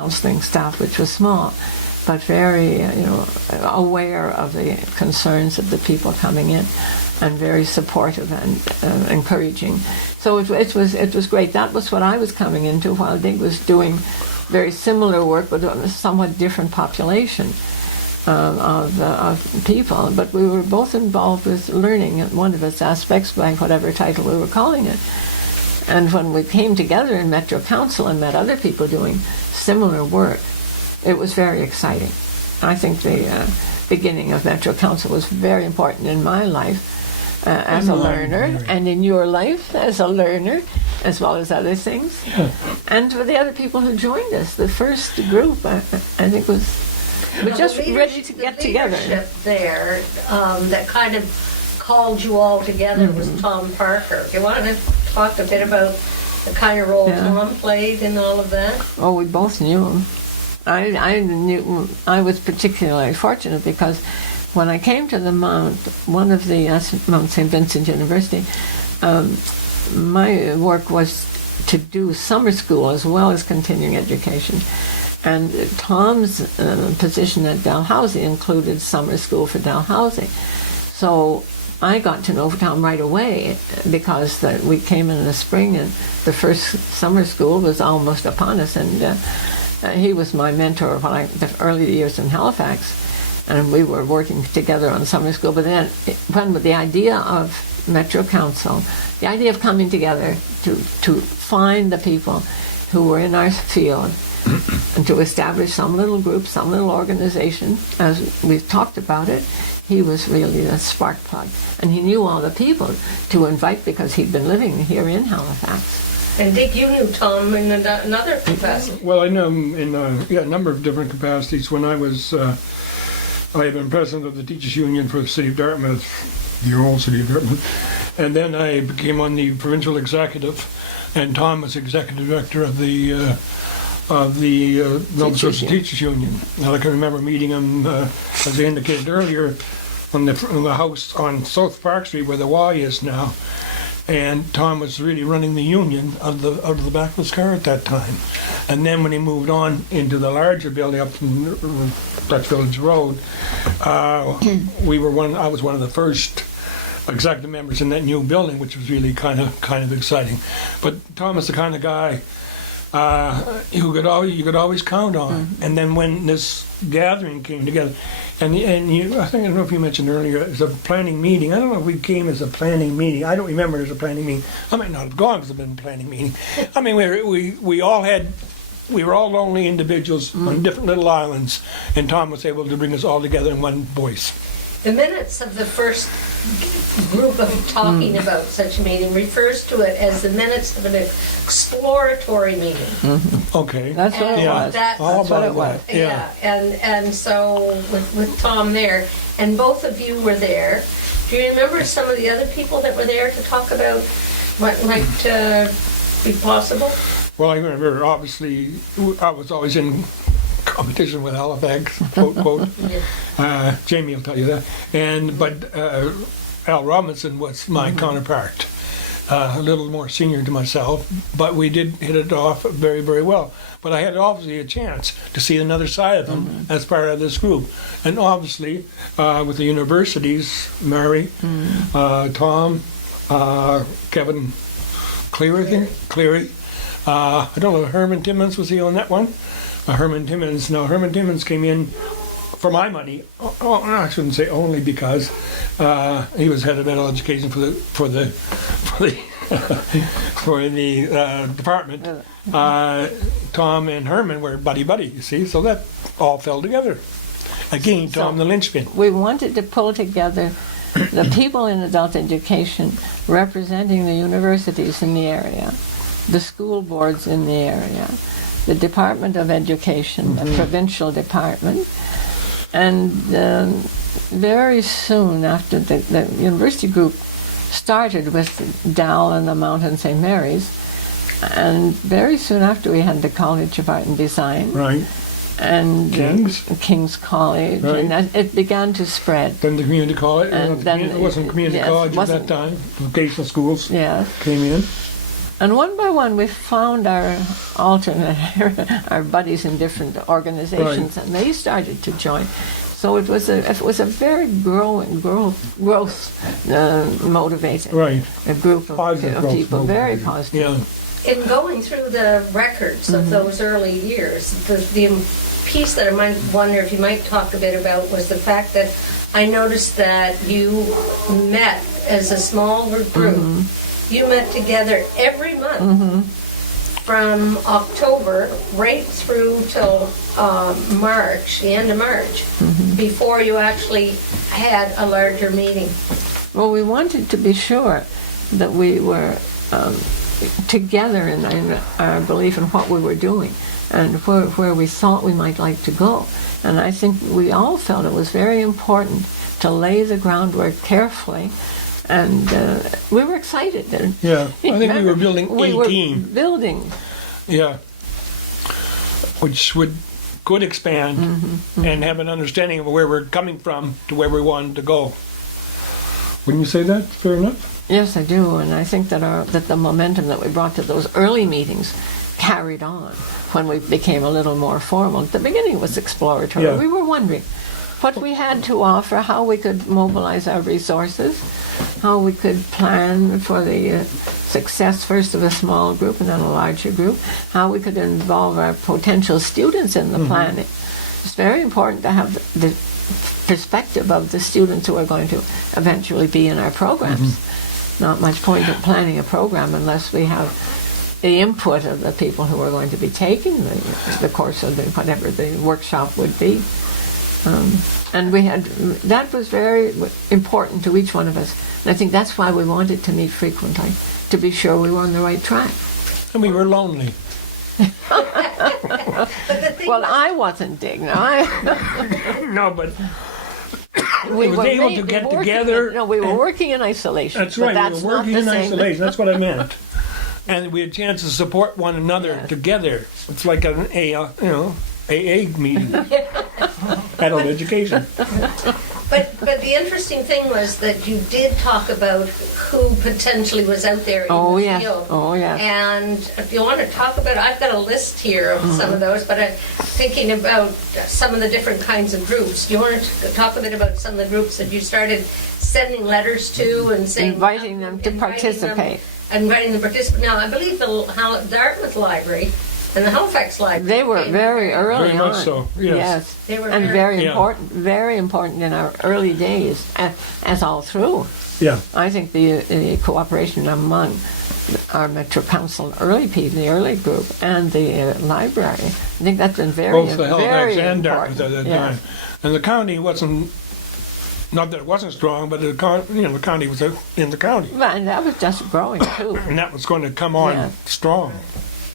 counseling staff, which was small, but very, aware of the concerns of the people coming in, and very supportive and encouraging. So it was great. That was what I was coming into, while Dig was doing very similar work, but on a somewhat different population of people. But we were both involved with learning in one of its aspects, by whatever title we were calling it. And when we came together in Metro Council and met other people doing similar work, it was very exciting. I think the beginning of Metro Council was very important in my life as a learner, and in your life as a learner, as well as other things. Yeah. And for the other people who joined us, the first group, I think was just ready to get together. The leadership there that kind of called you all together was Tom Parker. Do you want to talk a bit about the kind of role Tom played in all of that? Oh, we both knew him. I was particularly fortunate because when I came to the Mount, one of the Mount St. Vincent University, my work was to do summer school as well as continuing education. And Tom's position at Dalhousie included summer school for Dalhousie. So I got to know Tom right away because we came in the spring and the first summer school was almost upon us, and he was my mentor the early years in Halifax, and we were working together on summer school. But then when the idea of Metro Council, the idea of coming together to find the people who were in our field and to establish some little group, some little organization, as we talked about it, he was really a spark plug. And he knew all the people to invite because he'd been living here in Halifax. And Dick, you knew Tom in another capacity. Well, I know him in a number of different capacities. When I had been president of the Teachers Union for the City of Dartmouth, the old City of Dartmouth, and then I became on the provincial executive, and Tom was executive director of the Nova Scotia Teachers Union. And I can remember meeting him, as I indicated earlier, in the house on South Park Street where the Y is now. And Tom was really running the union out of the back of his car at that time. And then when he moved on into the larger building up from Dutch Village Road, I was one of the first executive members in that new building, which was really kind of exciting. But Tom is the kind of guy you could always count on. And then when this gathering came together, and I don't know if you mentioned earlier, it was a planning meeting. I don't know if we came as a planning meeting. I don't remember it as a planning meeting. I might not have gone because it's been a planning meeting. I mean, we were all lonely individuals on different little islands, and Tom was able to bring us all together in one voice. The minutes of the first group of talking about such a meeting refers to it as the minutes of an exploratory meeting. Okay. That's what it was. That's what it was. Yeah. And so with Tom there, and both of you were there. Do you remember some of the other people that were there to talk about what might be possible? Well, I remember, obviously, I was always in competition with Halifax, quote. Jamie will tell you that. But Al Robinson was my counterpart, a little more senior to myself, but we did hit it off very, very well. But I had obviously a chance to see another side of him as part of this group. And obviously, with the universities, Mary, Tom, Kevin Cleary, I don't know, Herman Timmons, was he on that one? Herman Timmons came in for my money. Oh, no, I shouldn't say only, because he was head of adult education for the department. Tom and Herman were buddy, you see, so that all fell together. Again, Tom, the linchpin. We wanted to pull together the people in adult education representing the universities in the area, the school boards in the area, the Department of Education, the provincial department, and very soon after the university group started with Dal and the Mount St. Mary's, and very soon after we had the College of Art and Design, right, and King's College, right. And it began to spread. Then the community college, and then it wasn't community college at that time, vocational schools came in. And one by one, we found our alternate, our buddies in different organizations, and they started to join. So it was a very growth motivated Right. a group of Positive growth people, very motivated. positive. Yeah. In going through the records of those early years, the piece that I might wonder if you might talk a bit about was the fact that I noticed that you met as a small group. You met together every month from October right through till March, the end of March, before you actually had a larger meeting. Well, we wanted to be sure that we were together in our belief in what we were doing and where we thought we might like to go. And I think we all felt it was very important to lay the groundwork carefully. And we were excited. Yeah. I think we were building We a were team. building. Yeah. Which could expand and have an understanding of where we're coming from to where we wanted to go. Wouldn't you say that? Fair enough? Yes, I do, and I think that the momentum that we brought to those early meetings carried on when we became a little more formal. At the beginning it was exploratory. Yeah. We were wondering what we had to offer, how we could mobilize our resources, how we could plan for the success first of a small group and then a larger group, how we could involve our potential students in the planning. It's very important to have the perspective of the students who are going to eventually be in our programs. Not much point in planning a program unless we have the input of the people who are going to be taking the course or whatever the workshop would be. And that was very important to each one of us. And I think that's why we wanted to meet frequently, to be sure we were on the right track. And we were lonely. Well, I wasn't, Dick. No, No, but we was able to get together. We were working in isolation. That's but right. That's We were working not in the same. isolation. That's what I meant. And we had a chance to support one another Yes. together. It's like an AA meeting. Adult education. But the interesting thing was that you did talk about who potentially was out there in the Yes. field. Oh, yes. And if you want to talk about, I've got a list here of some of those, but I'm thinking about some of the different kinds of groups. Do you want to talk a bit about some of the groups that you started sending letters to and saying... Inviting them to participate. Inviting them to participate. Now, I believe the Dartmouth Library and the Halifax Library... They were very early Very on. much so, yes. They were and very- Yeah. very important in our early days, as all through. Yeah. I think the cooperation among our Metro Council the early group, and the library, I think that's been very, Both the very Halifax and important. Dartmouth at that Yes. time. And the county wasn't, not that it wasn't strong, but the county was in the county. Well, and that was just growing too. And that was going to come on Yeah. strong.